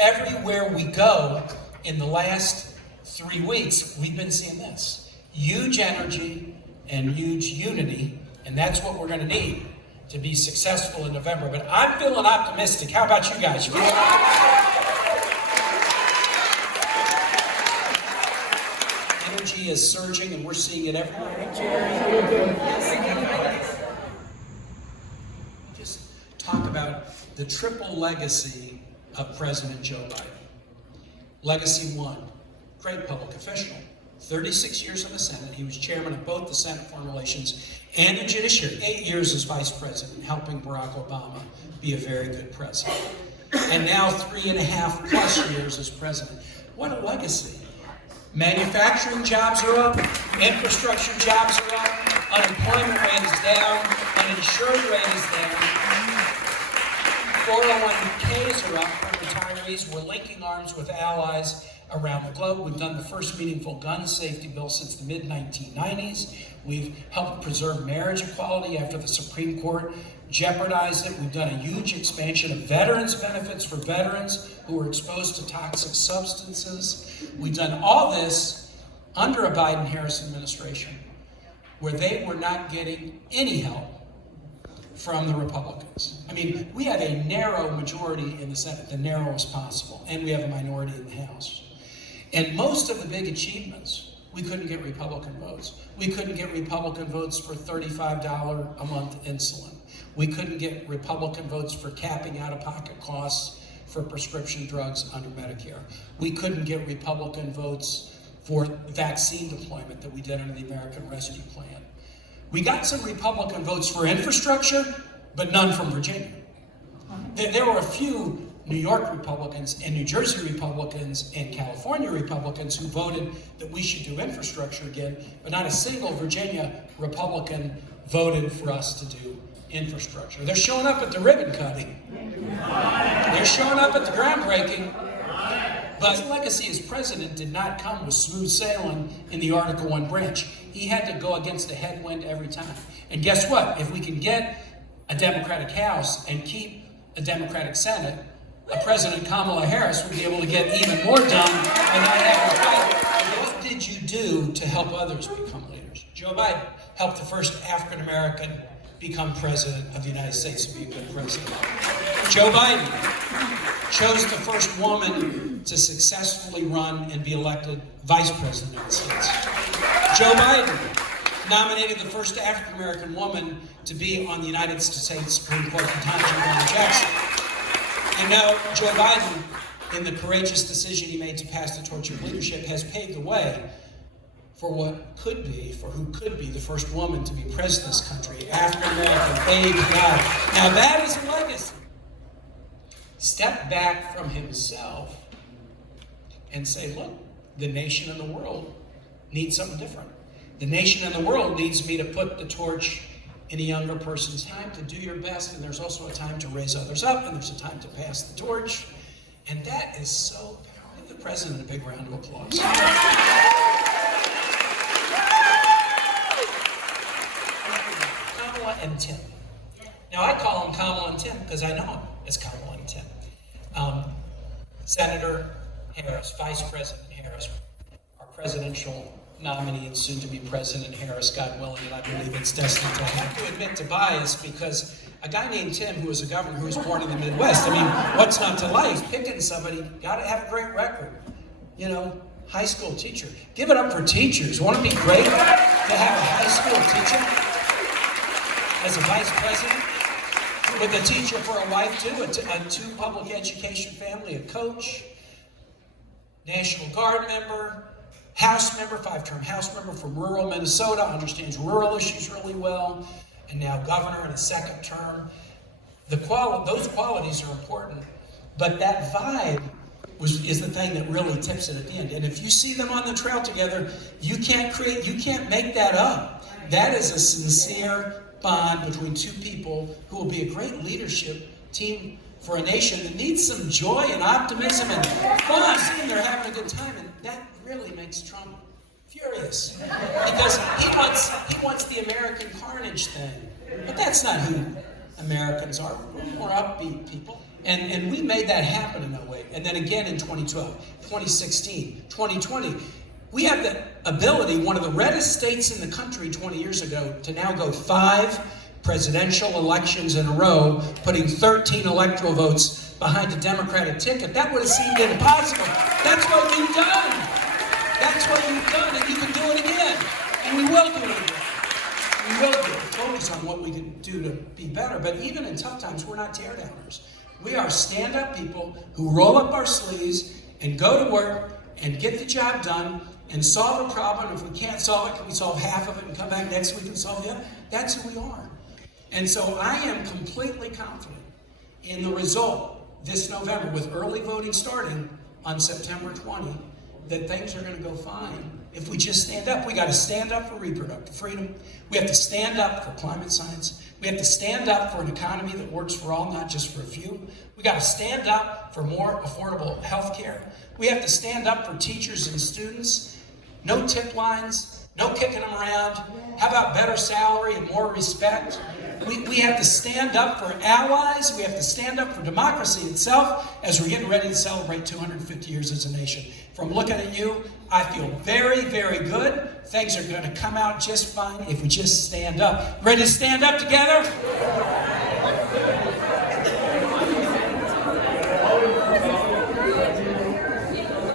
everywhere we go in the last 3 weeks, we've been seeing this. Huge energy and huge unity, and that's what we're going to need to be successful in November. But I'm feeling optimistic. How about you guys? Energy is surging, and we're seeing it everywhere. Just talk about the triple legacy of President Joe Biden. Legacy 1, great public official. 36 years in the Senate. He was chairman of both the Senate Foreign Relations and the Judiciary. 8 years as vice president, helping Barack Obama be a very good president. And now 3.5 plus years as president. What a legacy. Manufacturing jobs are up, infrastructure jobs are up, unemployment rate is down, uninsured rate is down, 401ks are up for retirees. We're linking arms with allies around the globe. We've done the first meaningful gun safety bill since the mid-1990s. We've helped preserve marriage equality after the Supreme Court jeopardized it. We've done a huge expansion of veterans benefits for veterans who were exposed to toxic substances. We've done all this under a Biden-Harris administration where they were not getting any help from the Republicans. I mean, we have a narrow majority in the Senate, the narrowest possible, and we have a minority in the House. And most of the big achievements, we couldn't get Republican votes. We couldn't get Republican votes for $35 a month insulin. We couldn't get Republican votes for capping out-of-pocket costs for prescription drugs under Medicare. We couldn't get Republican votes for vaccine deployment that we did under the American Rescue Plan. We got some Republican votes for infrastructure, but none from Virginia. There were a few New York Republicans and New Jersey Republicans and California Republicans who voted that we should do infrastructure again, but not a single Virginia Republican voted for us to do infrastructure. They're showing up at the ribbon cutting. They're showing up at the groundbreaking. But his legacy as president did not come with smooth sailing in the Article I branch. He had to go against the headwind every time. And guess what? If we can get a Democratic House and keep a Democratic Senate, a President Kamala Harris would be able to get even more done than I have. What did you do to help others become leaders? Joe Biden helped the first African American become president of the United States and be a good president. Joe Biden chose the first woman to successfully run and be elected vice president of the United States. Joe Biden nominated the first African American woman to be on the United States Supreme Court from time John Jackson. And now Joe Biden, in the courageous decision he made to pass the torch of leadership, has paved the way for what could be, for who could be the first woman to be president of this country, African American, thank God. Now that is a legacy. Step back from himself and say, look, the nation and the world needs something different. The nation and the world needs me to put the torch in a younger person's hand, to do your best, and there's also a time to raise others up, and there's a time to pass the torch. And that is so powerful. Give the president a big round of applause. Kamala and Tim. Now I call him Kamala and Tim because I know him as Kamala and Tim. Senator Harris, Vice President Harris, our presidential nominee and soon-to-be President Harris, God willing, and I believe it's destined to happen. I have to admit to bias because a guy named Tim, who was a governor who was born in the Midwest, I mean, what's not to like? Picking somebody, got to have a great record. You know, high school teacher. Give it up for teachers. Won't it be great to have a high school teacher as a vice president? With a teacher for a wife, too, a two public education family, a coach, National Guard member, House member, 5-term House member from rural Minnesota, understands rural issues really well, and now governor in a second term. Those qualities are important, but that vibe is the thing that really tips it at the end. And if you see them on the trail together, you can't make that up. That is a sincere bond between two people who will be a great leadership team for a nation that needs some joy and optimism and fun. Seeing they're having a good time, and that really makes Trump furious because he wants the American carnage thing, but that's not who Americans are. We're more upbeat people. And we made that happen in 08. And then again in 2012, 2016, 2020. We have the ability, one of the reddest states in the country 20 years ago, to now go 5 presidential elections in a row, putting 13 electoral votes behind a Democratic ticket. That would have seemed impossible. That's what you've done. That's what you've done, and you can do it again. And we will do it again. We will do it. Focus on what we can do to be better. But even in tough times, we're not tear-downers. We are stand-up people who roll up our sleeves and go to work and get the job done and solve a problem. If we can't solve it, can we solve half of it and come back next week and solve the other? That's who we are. And so I am completely confident in the result this November, with early voting starting on September 20, that things are going to go fine if we just stand up. We got to stand up for reproductive freedom. We have to stand up for climate science. We have to stand up for an economy that works for all, not just for a few. We got to stand up for more affordable health care. We have to stand up for teachers and students. No tip lines, no kicking them around. How about better salary and more respect? We have to stand up for allies. We have to stand up for democracy itself as we're getting ready to celebrate 250 years as a nation. From looking at you, I feel very, very good. Things are going to come out just fine if we just stand up. Ready to stand up together?